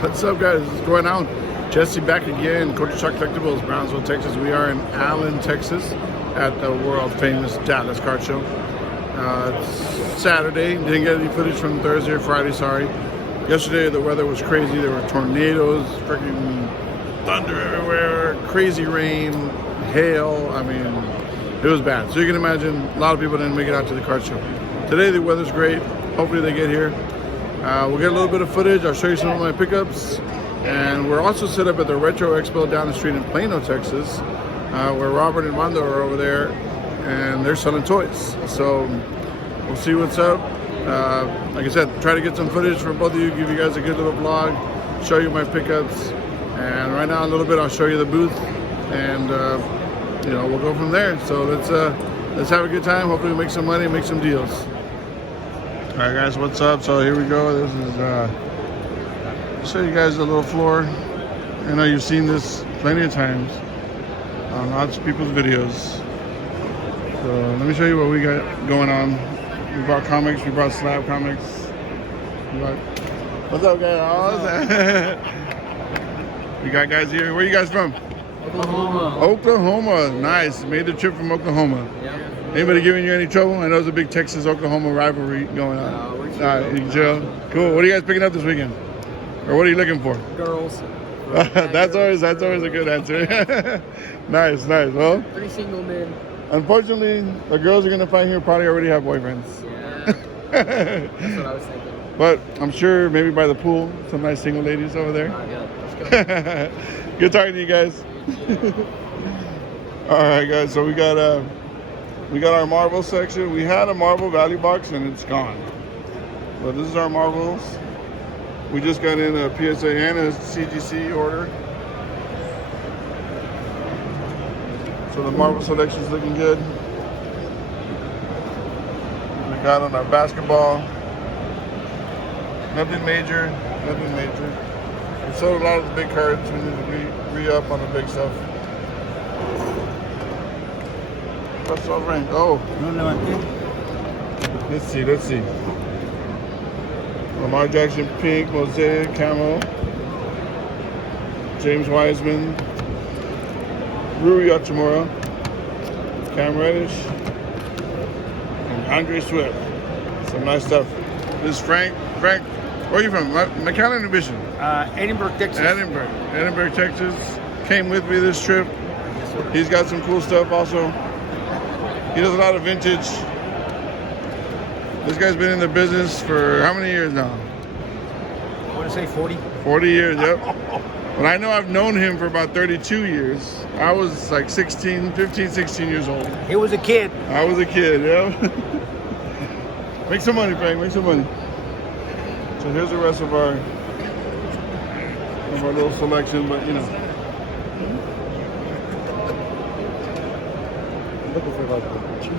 What's up, guys? What's going on? Jesse back again. Coach Chuck Collectibles, Brownsville, Texas. We are in Allen, Texas at the world famous Dallas Card Show. It's Saturday. Didn't get any footage from Thursday or Friday, sorry. Yesterday the weather was crazy. There were tornadoes, freaking thunder everywhere, crazy rain, hail. I mean, it was bad. So you can imagine a lot of people didn't make it out to the card show. Today the weather's great. Hopefully they get here. We'll get a little bit of footage. I'll show you some of my pickups. And we're also set up at the Retro Expo down the street in Plano, Texas, where Robert and Mando are over there, and they're selling toys. So we'll see what's up. Like I said, try to get some footage for both of you, give you guys a good little vlog, show you my pickups. And right now, in a little bit, I'll show you the booth, and you know, we'll go from there. So let's have a good time. Hopefully, we make some money, make some deals. All right, guys, what's up? So here we go. This is I'll show you guys the little floor. I know you've seen this plenty of times on lots of people's videos. So let me show you what we got going on. We brought comics. We brought slab comics. What's up, guys? We got guys here. Where are you guys from? Oklahoma. Oklahoma. Nice. Made the trip from Oklahoma. Yeah. Anybody giving you any trouble? I know there's a big Texas-Oklahoma rivalry going on. No, we're chill. All right, you chill. Cool. What are you guys picking up this weekend? Or what are you looking for? Girls. That's always a good answer. Nice. Well, 3 single men. unfortunately, the girls are gonna find here probably already have boyfriends. Yeah. That's what I was thinking. But I'm sure maybe by the pool, some nice single ladies over there. Yeah, let's go. Good talking to you guys. All right, guys. So we got our Marvel section. We had a Marvel value box and it's gone. But this is our Marvels. We just got in a PSA and a CGC order. So the Marvel selection is looking good. We got on our basketball. Nothing major. We sold a lot of the big cards. We need to re-up on the big stuff. What's all ranked? Oh. Let's see. Lamar Jackson, pink, mosaic, camo. James Wiseman. Rui Hachimura. Cam Reddish. And Andre Swift. Some nice stuff. This is Frank, where are you from? McAllen or Mission? Edinburgh, Texas. Edinburgh, Texas. Came with me this trip. He's got some cool stuff also. He does a lot of vintage. This guy's been in the business for how many years now? I want to say 40. 40 years, yep. But I know I've known him for about 32 years. I was like 15, 16 years old. He was a kid. I was a kid, yeah. Make some money, Frank, make some money. So here's the rest of our little selection, but you know. Looking for like cheap.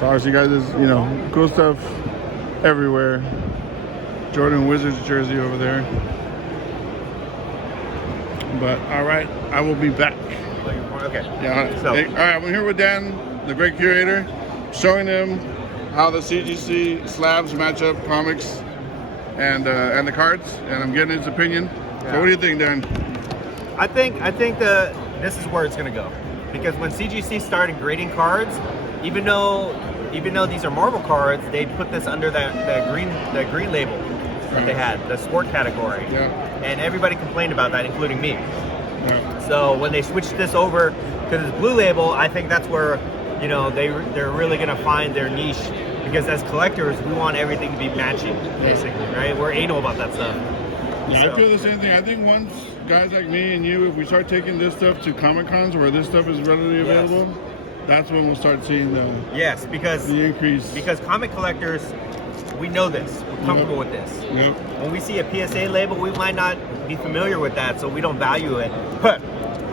So obviously, guys, there's, you know, cool stuff everywhere. Jordan Wizards jersey over there. But all right, I will be back. Okay. Yeah. All right, I'm here with Dan, the Great Curator, showing them how the CGC slabs match up comics and the cards, and I'm getting his opinion. Yeah. So what do you think, Dan? I think this is where it's gonna go, because when CGC started grading cards, even though these are Marvel cards, they put this under that green label that they had, the sport category, and everybody complained about that, including me. So when they switched this over to this blue label, I think that's where, you know, they're really gonna find their niche, because as collectors, we want everything to be matching, basically, right? We're anal about that stuff. Yeah, So, I feel the same thing. I think once guys like me and you, if we start taking this stuff to Comic Cons where this stuff is readily available, that's when we'll start seeing the increase. Because comic collectors, we know this. We're comfortable with this. Yep. When we see a PSA label, we might not be familiar with that, so we don't value it. But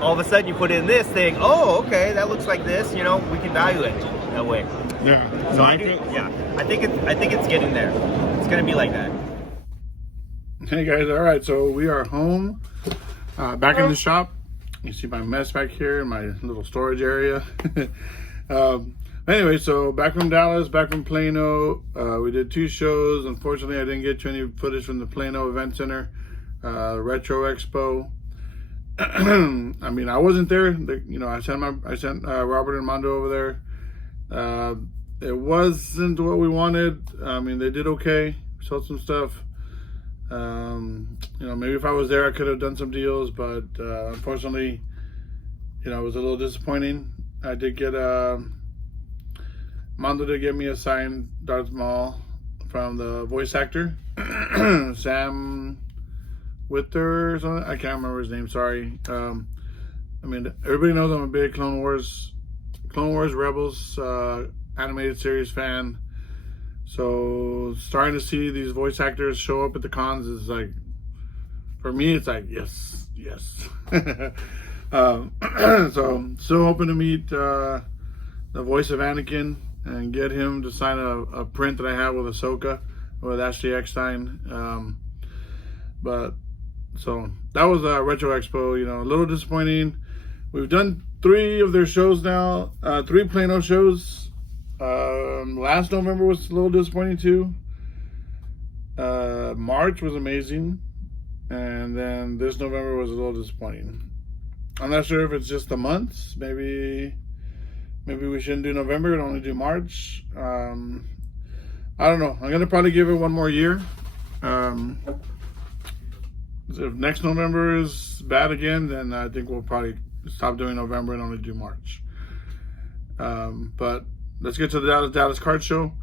all of a sudden, you put in this thing. Oh, okay, that looks like this. You know, we can value it that way. Yeah. So I think it's getting there. It's gonna be like that. Hey guys, all right. So we are home, back in the shop. You see my mess back here in my little storage area. Anyway, so back from Dallas, back from Plano. We did 2 shows. Unfortunately, I didn't get you any footage from the Plano Event Center, Retro Expo. I mean, I wasn't there. I sent Robert and Mondo over there. It wasn't what we wanted. I mean, they did okay. Sold some stuff. Maybe if I was there, I could have done some deals, but unfortunately, it was a little disappointing. I did get Mondo did give me a signed Darth Maul from the voice actor, Sam Wither or something. I can't remember his name. Sorry. I mean, everybody knows I'm a big Clone Wars, Rebels animated series fan. So starting to see these voice actors show up at the cons is like, for me, it's like yes. So still hoping to meet the voice of Anakin and get him to sign a print that I have with Ahsoka, with Ashley Eckstein. But so that was a Retro Expo. A little disappointing. We've done 3 of their shows now, 3 Plano shows. Last November was a little disappointing too. March was amazing, and then this November was a little disappointing. I'm not sure if it's just the months. Maybe we shouldn't do November and only do March. I don't know. I'm gonna probably give it one more year. If next November is bad again, then I think we'll probably stop doing November and only do March. But let's get to the Dallas Card Show.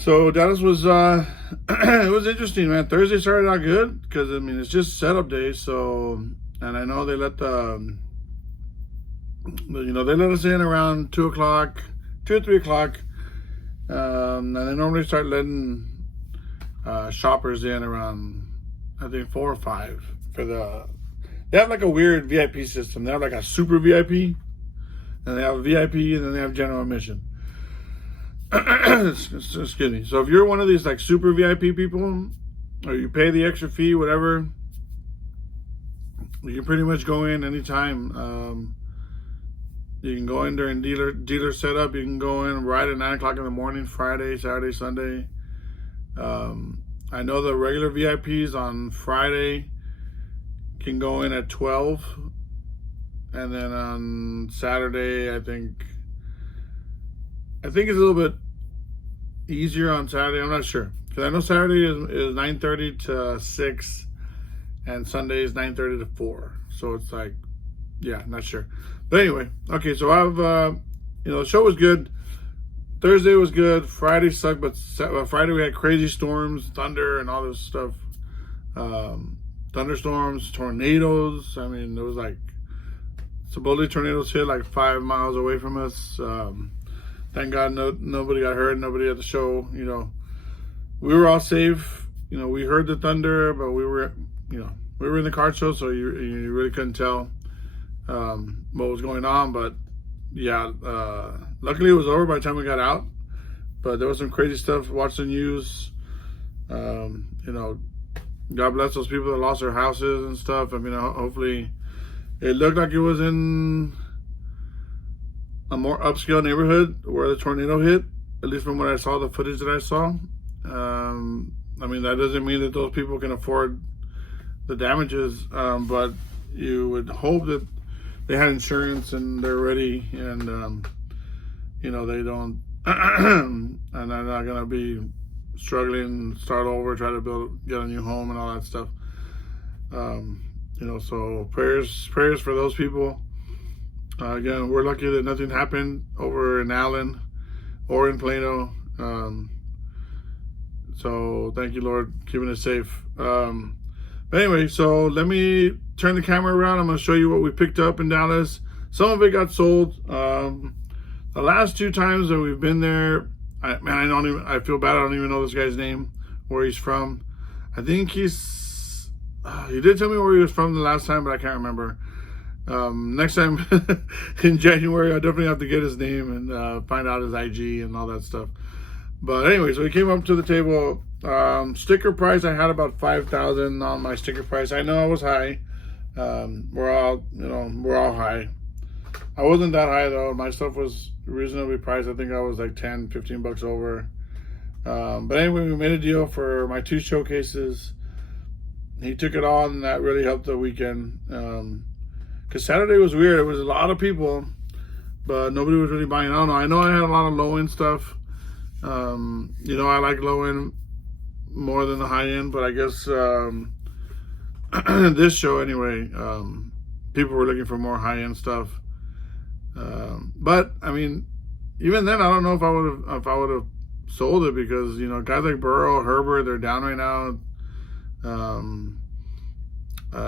So Dallas was it was interesting, man. Thursday started out good because I mean it's just setup day. So, and I know they let they let us in around 2 o'clock, 2 or 3 o'clock, and they normally start letting shoppers in around I think 4 or 5 for the. They have like a weird VIP system. They have like a super VIP, and they have a VIP, and then they have general admission. Excuse me. So if you're one of these like super VIP people, or you pay the extra fee, whatever, you can pretty much go in anytime. You can go in during dealer setup. You can go in right at 9 o'clock in the morning, Friday, Saturday, Sunday. I know the regular VIPs on Friday can go in at 12, and then on Saturday, I think it's a little bit easier on Saturday. I'm not sure, because I know Saturday is 9:30 to 6, and Sunday is 9:30 to 4. So it's like, yeah, not sure. But anyway, okay. So I've the show was good. Thursday was good. Friday sucked, but Friday we had crazy storms, thunder, and all this stuff. Thunderstorms, tornadoes. I mean, it was like supposedly tornadoes hit like 5 miles away from us. Thank God nobody got hurt. Nobody at the show. We were all safe. We heard the thunder, but we were in the card show, so you really couldn't tell what was going on. But yeah, luckily it was over by the time we got out. But there was some crazy stuff. Watch the news. God bless those people that lost their houses and stuff. I mean, hopefully, it looked like it was in a more upscale neighborhood where the tornado hit. At least from what I saw, the footage that I saw. I mean, that doesn't mean that those people can afford the damages, but you would hope that they had insurance and they're ready, and they don't, and they're not gonna be struggling, start over, try to get a new home and all that stuff. So prayers for those people. Again, we're lucky that nothing happened over in Allen or in Plano. So thank you, Lord, keeping us safe. But anyway, so let me turn the camera around. I'm going to show you what we picked up in Dallas. Some of it got sold. The last 2 times that we've been there, I feel bad. I don't even know this guy's name, where he's from. I think he did tell me where he was from the last time, but I can't remember. Next time in January, I definitely have to get his name and find out his IG and all that stuff. But anyway, so he came up to the table. Sticker price, I had about 5,000 on my sticker price. I know I was high. We're all high. I wasn't that high though. My stuff was reasonably priced. I think I was like 10, 15 bucks over. But anyway, we made a deal for my 2 showcases. He took it on, and that really helped the weekend. Because Saturday was weird. It was a lot of people, but nobody was really buying. I don't know. I know I had a lot of low end stuff. You know, I like low end more than the high end, but I guess this show anyway, people were looking for more high end stuff. But I mean, even then, I don't know if I would have sold it, because you know, guys like Burrow, Herbert, they're down right now.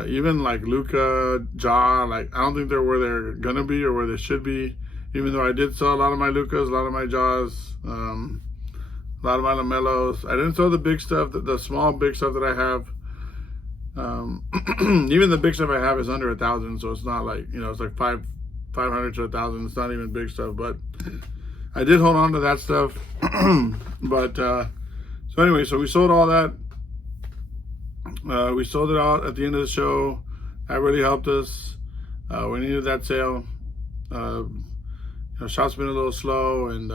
Even like Luca, Ja, like I don't think they're where they're gonna be or where they should be. Even though I did sell a lot of my Lucas, a lot of my Jaws, a lot of my Lamellos. I didn't sell the big stuff, the small big stuff that I have. Even the big stuff I have is under 1,000, so it's not like, you know, it's like 500 to 1,000. It's not even big stuff, but I did hold on to that stuff. But so anyway, so we sold all that. We sold it out at the end of the show. That really helped us. We needed that sale. You know, shop's been a little slow, and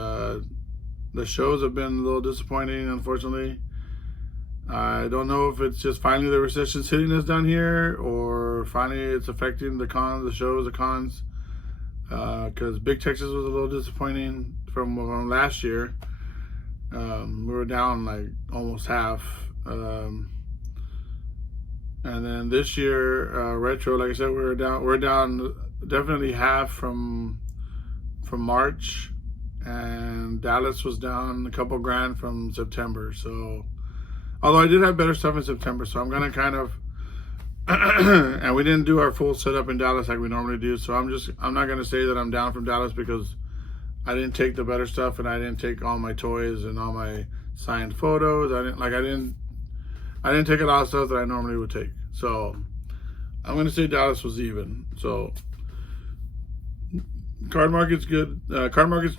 the shows have been a little disappointing, unfortunately. I don't know if it's just finally the recession's hitting us down here, or finally it's affecting the cons, the shows, the cons. Because Big Texas was a little disappointing from last year. We were down like almost half. And then this year, Retro, like I said, we're down definitely half from March, and Dallas was down a couple grand from September. So, although I did have better stuff in September, so I'm gonna kind of, and we didn't do our full setup in Dallas like we normally do. So I'm not gonna say that I'm down from Dallas, because I didn't take the better stuff, and I didn't take all my toys and all my signed photos. I didn't take a lot of stuff that I normally would take. So I'm gonna say Dallas was even. So card market's good. Toy market's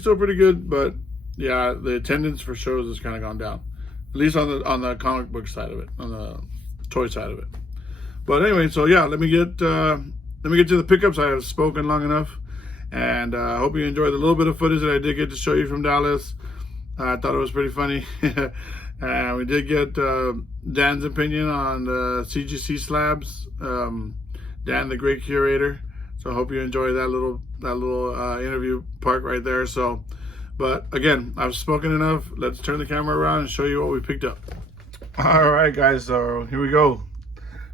still pretty good, but yeah, the attendance for shows has kind of gone down. At least on the comic book side of it, on the toy side of it. But anyway, so yeah, let me get to the pickups. I have spoken long enough, and I hope you enjoyed the little bit of footage that I did get to show you from Dallas. I thought it was pretty funny. And we did get Dan's opinion on the CGC slabs. Dan the Great Curator. So I hope you enjoy that little interview part right there. So, but again, I've spoken enough. Let's turn the camera around and show you what we picked up. All right, guys. So here we go.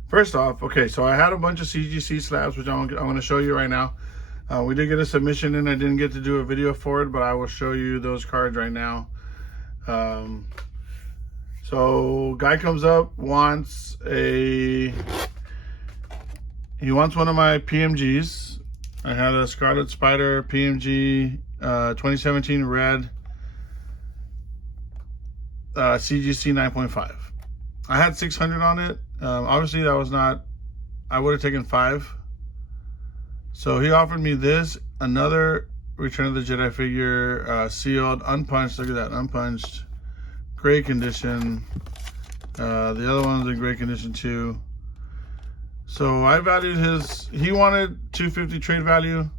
First off, okay. So I had a bunch of CGC slabs, which I'm going to show you right now. We did get a submission in. I didn't get to do a video for it, but I will show you those cards right now. So guy comes up, wants one of my PMGs. I had a Scarlet Spider PMG 2017 red CGC 9.5. I had 600 on it. Obviously that was not, I would have taken 5. So he offered me this, another Return of the Jedi figure, sealed, unpunched. Look at that, unpunched. Great condition. The other one's in great condition too. So I valued he wanted 250 trade value,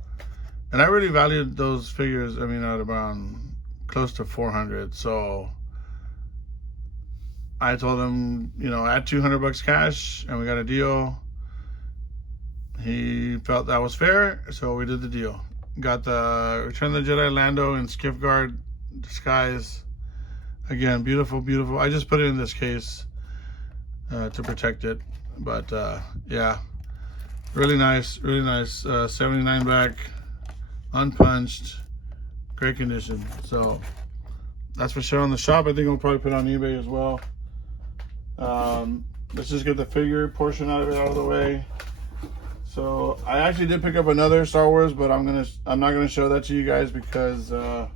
and I really valued those figures, I mean, at around close to 400. So I told him, you know, add 200 bucks cash, and we got a deal. He felt that was fair, so we did the deal. Got the Return of the Jedi Lando in Skiff Guard disguise. Again, beautiful, beautiful. I just put it in this case to protect it. But yeah, really nice, really nice. 79 black, unpunched, great condition. So that's for sure on the shop. I think I'll probably put it on eBay as well. Let's just get the figure portion out of the way. So I actually did pick up another Star Wars, but I'm not gonna show that to you guys, because I'm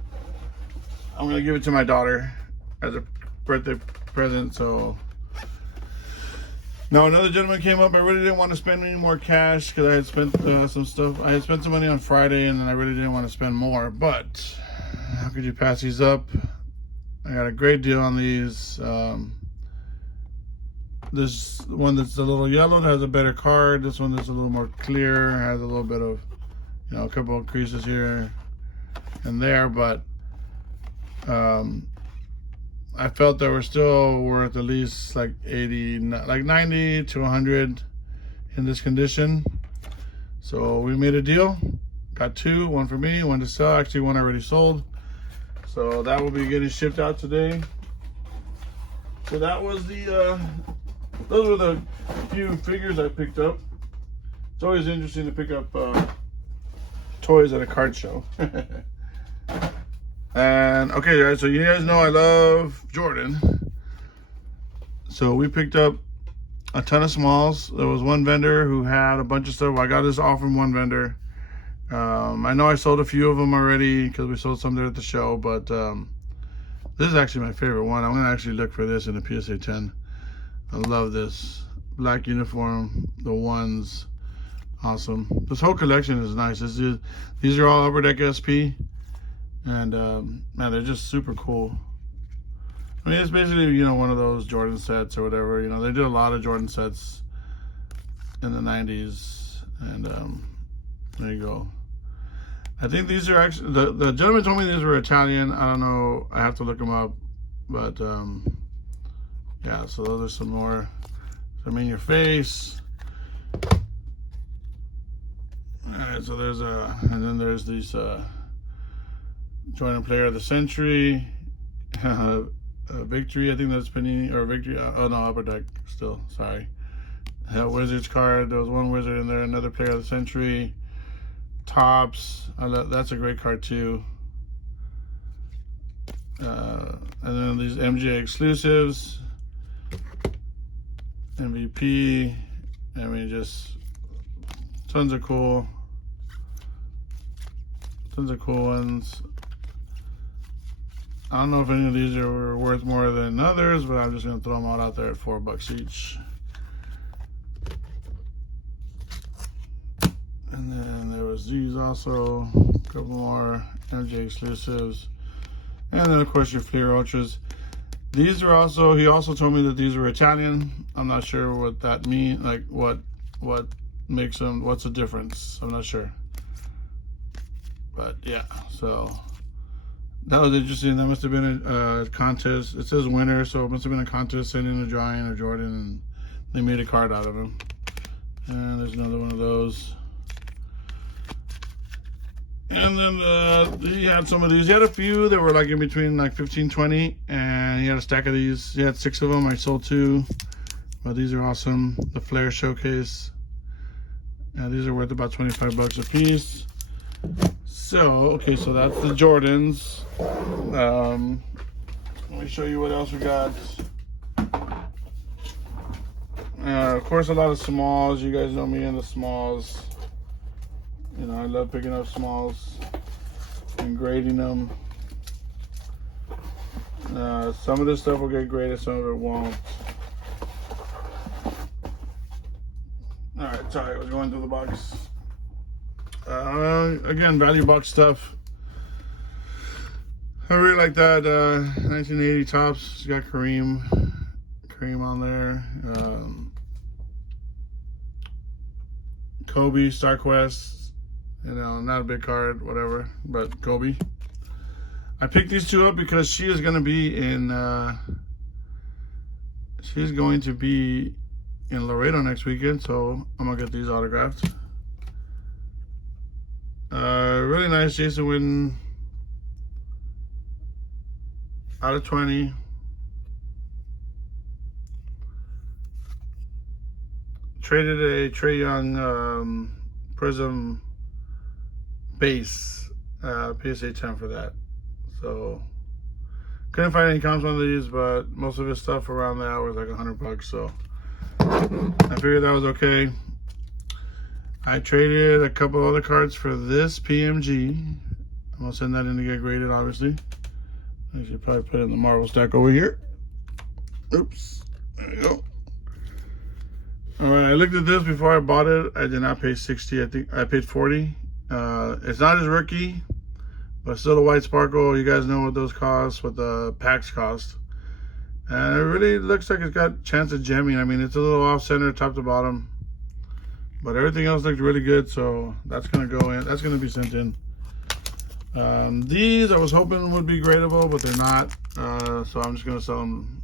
gonna give it to my daughter as a birthday present. So now another gentleman came up. I really didn't want to spend any more cash, because I had spent some stuff. I had spent some money on Friday, and then I really didn't want to spend more. But how could you pass these up? I got a great deal on these. This one that's a little yellow has a better card. This one that's a little more clear, has a little bit of, you know, a couple of creases here and there, but I felt they were still worth at least like 80, like 90 to 100 in this condition. So we made a deal. Got two, one for me, one to sell. Actually, one already sold. So that will be getting shipped out today. So that was the, those were the few figures I picked up. It's always interesting to pick up toys at a card show. And okay, guys, so you guys know I love Jordan. So we picked up a ton of smalls. There was one vendor who had a bunch of stuff. I got this all from one vendor. I know I sold a few of them already because we sold some there at the show, but this is actually my favorite one. I'm gonna actually look for this in the PSA 10. I love this black uniform, the ones, awesome. This whole collection is nice. These are all Upper Deck SP, and man, they're just super cool. I mean, it's basically, you know, one of those Jordan sets or whatever. You know, they did a lot of Jordan sets in the 90s, and there you go. I think these are actually, the gentleman told me these were Italian. I don't know, I have to look them up, but yeah, so those are some more. Some in your face. All right, so there's and then there's these Jordan Player of the Century, Victory, I think that's Panini, or Victory, oh no, Upper Deck still, sorry. Wizards card, there was one Wizard in there, another Player of the Century. Tops, that's a great card too. And then these MGA exclusives, MVP. I mean, just tons of cool ones. I don't know if any of these are worth more than others, but I'm just gonna throw them all out there at $4 each. And then there was these also, a couple more MJ exclusives. And then of course your Fleer Ultras. These are also, he also told me that these were Italian. I'm not sure what that means, like what makes them, what's the difference? I'm not sure. But yeah, so that was interesting. That must have been a contest. It says winner, so it must have been a contest sending a drawing of Jordan, and they made a card out of him. And there's another one of those. And then he had some of these. He had a few that were like in between like 15, 20, and he had a stack of these. He had 6 of them. I sold 2, but these are awesome. The Flair Showcase. These are worth about $25 a piece. So, okay, so that's the Jordans. Let me show you what else we got. Of course, a lot of smalls. You guys know me and the smalls. You know, I love picking up smalls and grading them. Some of this stuff will get graded, some of it won't. All right, sorry, I was going through the box. Again, value box stuff. I really like that 1980 tops. It's got Kareem on there. Kobe, StarQuest. You know, not a big card, whatever, but Kobe. I picked these 2 up because she is going to be in Laredo next weekend, so I'm gonna get these autographed. Really nice Jason Witten out of 20. Traded a Trae Young Prism base PSA 10 for that. So couldn't find any comps on these, but most of his stuff around that was like $100, so I figured that was okay. I traded a couple other cards for this PMG. I'm gonna send that in to get graded, obviously. I should probably put it in the Marvel stack over here. Oops, there you go. All right, I looked at this before I bought it. I did not pay 60, I think I paid 40. It's not his rookie, but still a white sparkle. You guys know what those cost, what the packs cost. And it really looks like it's got a chance of gemming. I mean, it's a little off center, top to bottom. But everything else looked really good, so that's gonna go in. That's gonna be sent in. These I was hoping would be gradable, but they're not. So I'm just gonna sell them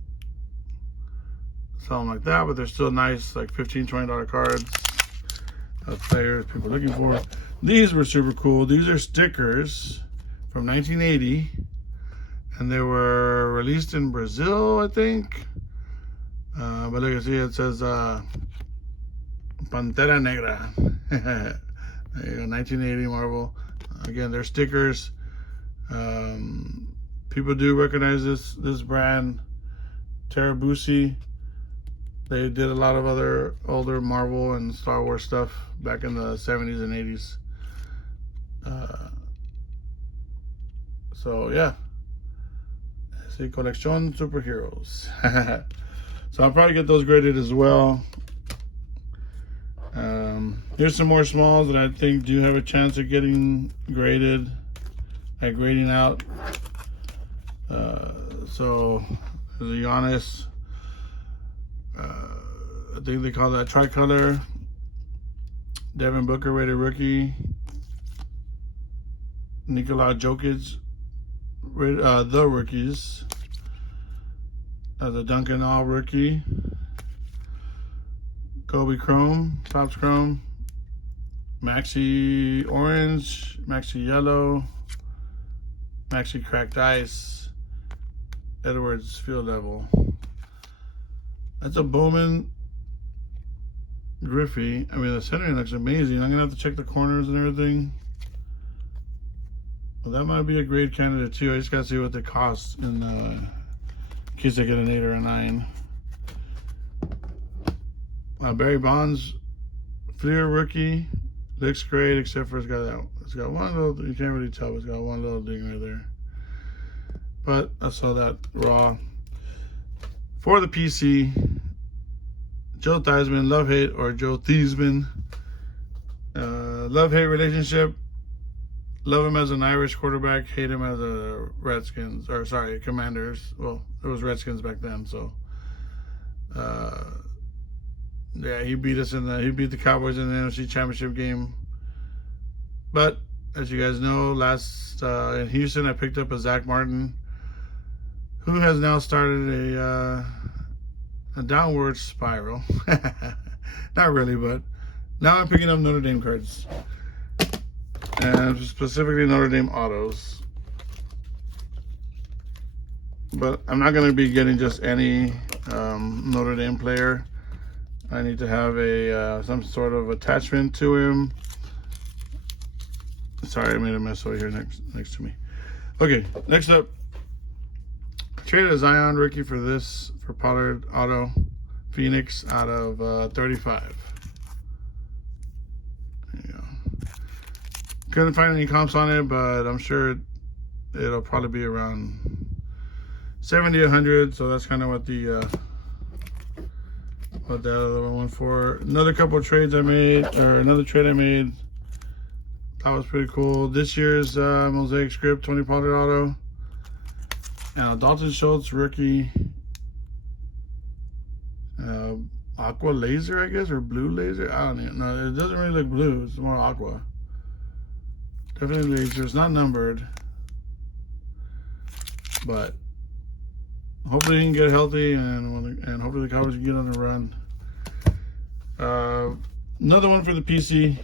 like that. But they're still nice, like $15, $20 cards. Players people are looking for. These were super cool. These are stickers from 1980, and they were released in Brazil, I think. But look, see, it says Pantera Negra. There you go, 1980 Marvel. Again, they're stickers. People do recognize this brand, Terabusi. They did a lot of other older Marvel and Star Wars stuff back in the 70s and 80s. So yeah, see, Colección Superheroes. So I'll probably get those graded as well. Here's some more smalls that I think do have a chance of getting graded, like grading out. So there's a Giannis. I think they call that tricolor. Devin Booker rated rookie. Nikola Jokic rated, the rookies. The Duncan All rookie. Kobe Chrome, Topps Chrome. Maxi Orange, Maxi Yellow, Maxi Cracked Ice, Edwards Field Level. That's a Bowman Griffey. I mean, the centering looks amazing. I'm gonna have to check the corners and everything. Well, that might be a grade candidate too. I just gotta see what they cost in case I get an 8 or a 9. Barry Bonds, Fleer rookie. Looks great, except for it's got one little, you can't really tell, but it's got one little ding right there. But I saw that raw. For the PC, Joe Theismann, love-hate, or Joe Theismann. Love-hate relationship. Love him as an Irish quarterback, hate him as a Redskins, or sorry, Commanders. Well, it was Redskins back then, so. Yeah, he beat the Cowboys in the NFC Championship game. But as you guys know, last in Houston, I picked up a Zach Martin, who has now started a downward spiral. Not really, but now I'm picking up Notre Dame cards, and specifically Notre Dame autos. But I'm not going to be getting just any Notre Dame player. I need to have a some sort of attachment to him. Sorry, I made a mess over here next to me. Okay, next up, traded a Zion rookie for Pollard auto, Phoenix out of 35. There you go. Couldn't find any comps on it, but I'm sure it'll probably be around 70, 100. So that's kind of what the what that other one went for. Another couple of trades I made, or another trade I made. That was pretty cool. This year's Mosaic Script 20 Pollard auto. Now Dalton Schultz rookie. Aqua laser, I guess, or blue laser. I don't even know. It doesn't really look blue. It's more aqua. Definitely laser. It's not numbered, but hopefully he can get healthy, and hopefully the Cowboys can get on the run. Another one for the PC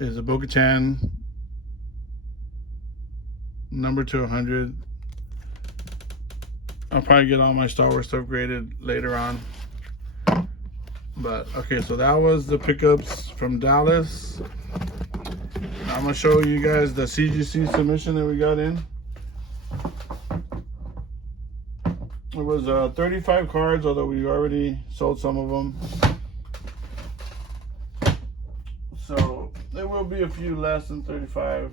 is a Bo-Katan, number 200. I'll probably get all my Star Wars stuff graded later on. But okay, so that was the pickups from Dallas. I'm gonna show you guys the CGC submission that we got in. It was 35 cards, although we already sold some of them. So there will be a few less than 35.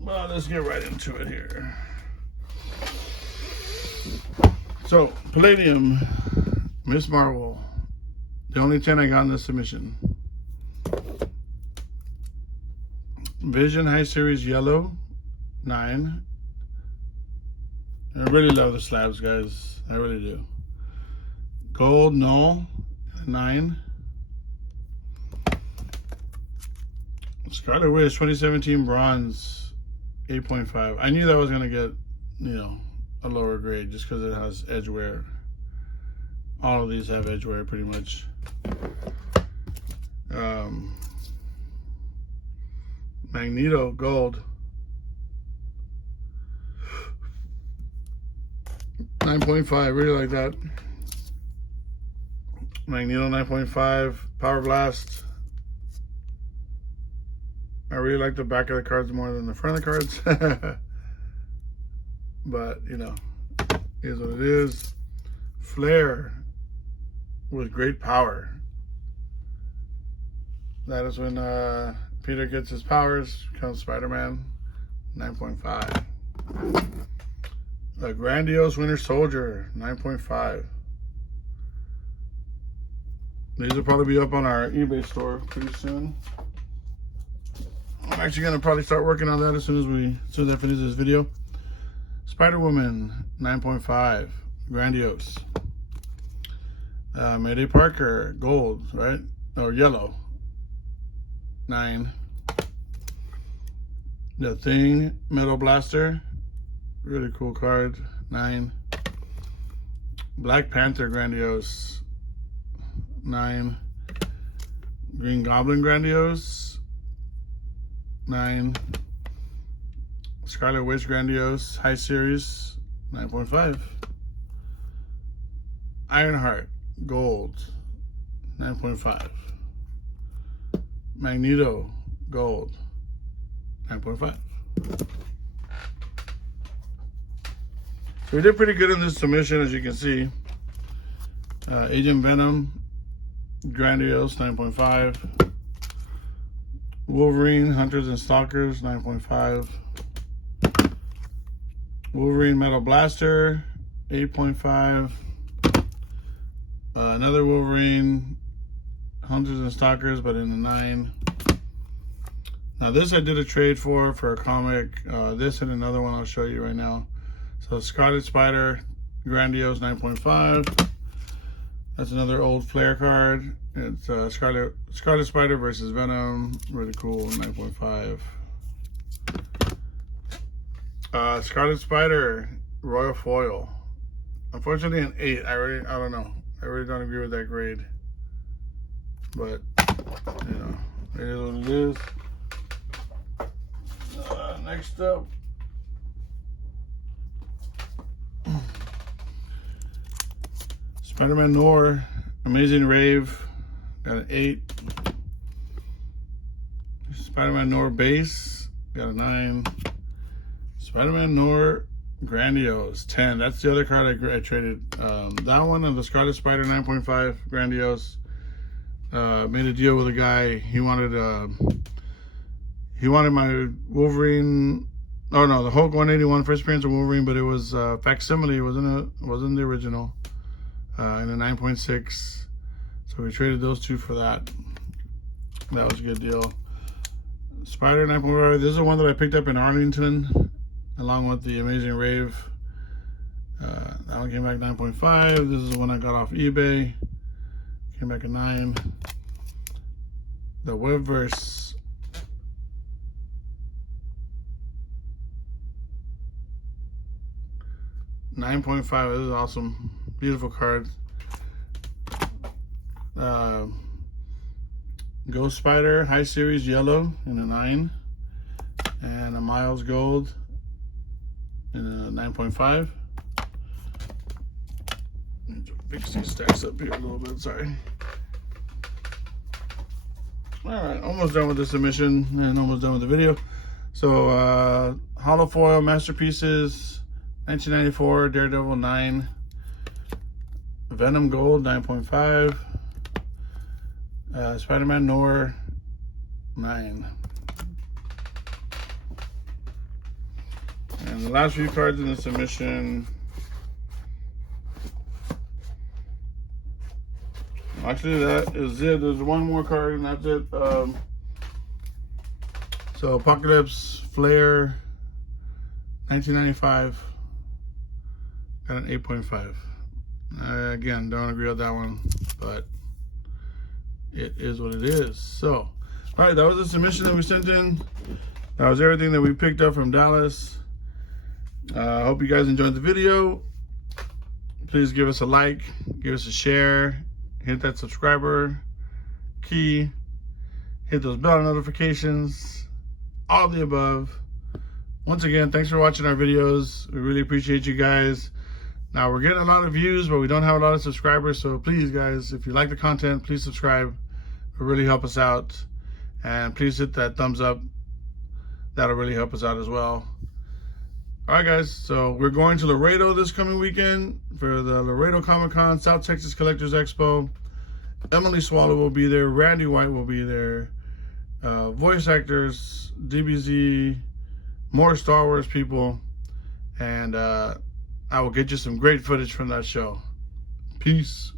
Well, let's get right into it here. So, Palladium, Miss Marvel, the only 10 I got in this submission. Vision High Series Yellow, 9. I really love the slabs, guys. I really do. Gold, null, 9. Scarlet Witch 2017 bronze, 8.5. I knew that was gonna get, you know, a lower grade just because it has edge wear. All of these have edge wear pretty much. Magneto gold, 9.5. Really like that. Magneto 9.5. Power Blast. I really like the back of the cards more than the front of the cards. But, you know, here's what it is. Flare with great power. That is when Peter gets his powers, becomes Spider-Man, 9.5. The Grandiose Winter Soldier, 9.5. These will probably be up on our eBay store pretty soon. I'm actually gonna probably start working on that as soon as I finish this video. Spider-Woman, 9.5, Grandiose. Mayday Parker, gold, right? Or yellow, 9. The Thing, Metal Blaster, really cool card, 9. Black Panther, Grandiose, 9. Green Goblin, Grandiose, 9. Scarlet Witch Grandiose High Series, 9.5. Ironheart Gold, 9.5. Magneto Gold, 9.5. So we did pretty good in this submission, as you can see. Agent Venom Grandiose, 9.5. Wolverine Hunters and Stalkers, 9.5. Wolverine Metal Blaster, 8.5. Another Wolverine Hunters and Stalkers, but in the 9. Now this I did a trade for a comic. This and another one I'll show you right now. So Scarlet Spider Grandiose, 9.5. That's another old Flare card. It's Scarlet Spider versus Venom. Really cool, 9.5. Scarlet Spider Royal Foil. Unfortunately an 8. I don't know. I really don't agree with that grade. But, you know, it is what it is. Next up. Spider-Man Noir, Amazing Rave, got an 8. Spider-Man Noir Base, got a 9. Spider-Man Noir Grandiose, 10. That's the other card I traded. That one and the Scarlet Spider 9.5 Grandiose. Made a deal with a guy. He wanted my Wolverine. Oh no, the Hulk 181 first appearance of Wolverine, but it was facsimile. It wasn't the original. And a 9.6. So we traded those two for that. That was a good deal. Spider 9.5. This is the one that I picked up in Arlington, along with the Amazing Rave. That one came back 9.5. This is the one I got off eBay. Came back a 9. The Webverse. $9.5. This is awesome. Beautiful card. Ghost Spider High Series yellow in a 9. And a Miles Gold in a 9.5. Fix these stacks up here a little bit, sorry. Alright, almost done with the submission and almost done with the video. So, Hollow Foil Masterpieces, 1994, Daredevil 9. Venom Gold, 9.5. Spider-Man Noir, 9. And the last few cards in the submission. Actually, that is it. There's one more card, and that's it. So, Apocalypse Flare, 1995. got an 8.5. Again, don't agree with that one, but it is what it is. So, all right, that was the submission that we sent in. That was everything that we picked up from Dallas. I hope you guys enjoyed the video. Please give us a like, give us a share, hit that subscriber key, hit those bell notifications, all of the above. Once again, thanks for watching our videos. We really appreciate you guys. Now, we're getting a lot of views, but we don't have a lot of subscribers. So please, guys, if you like the content, please subscribe. It will really help us out. And please hit that thumbs up. That'll really help us out as well. All right, guys. So we're going to Laredo this coming weekend for the Laredo Comic-Con South Texas Collectors Expo. Emily Swallow will be there. Randy White will be there. Voice actors, DBZ, more Star Wars people. And I will get you some great footage from that show. Peace.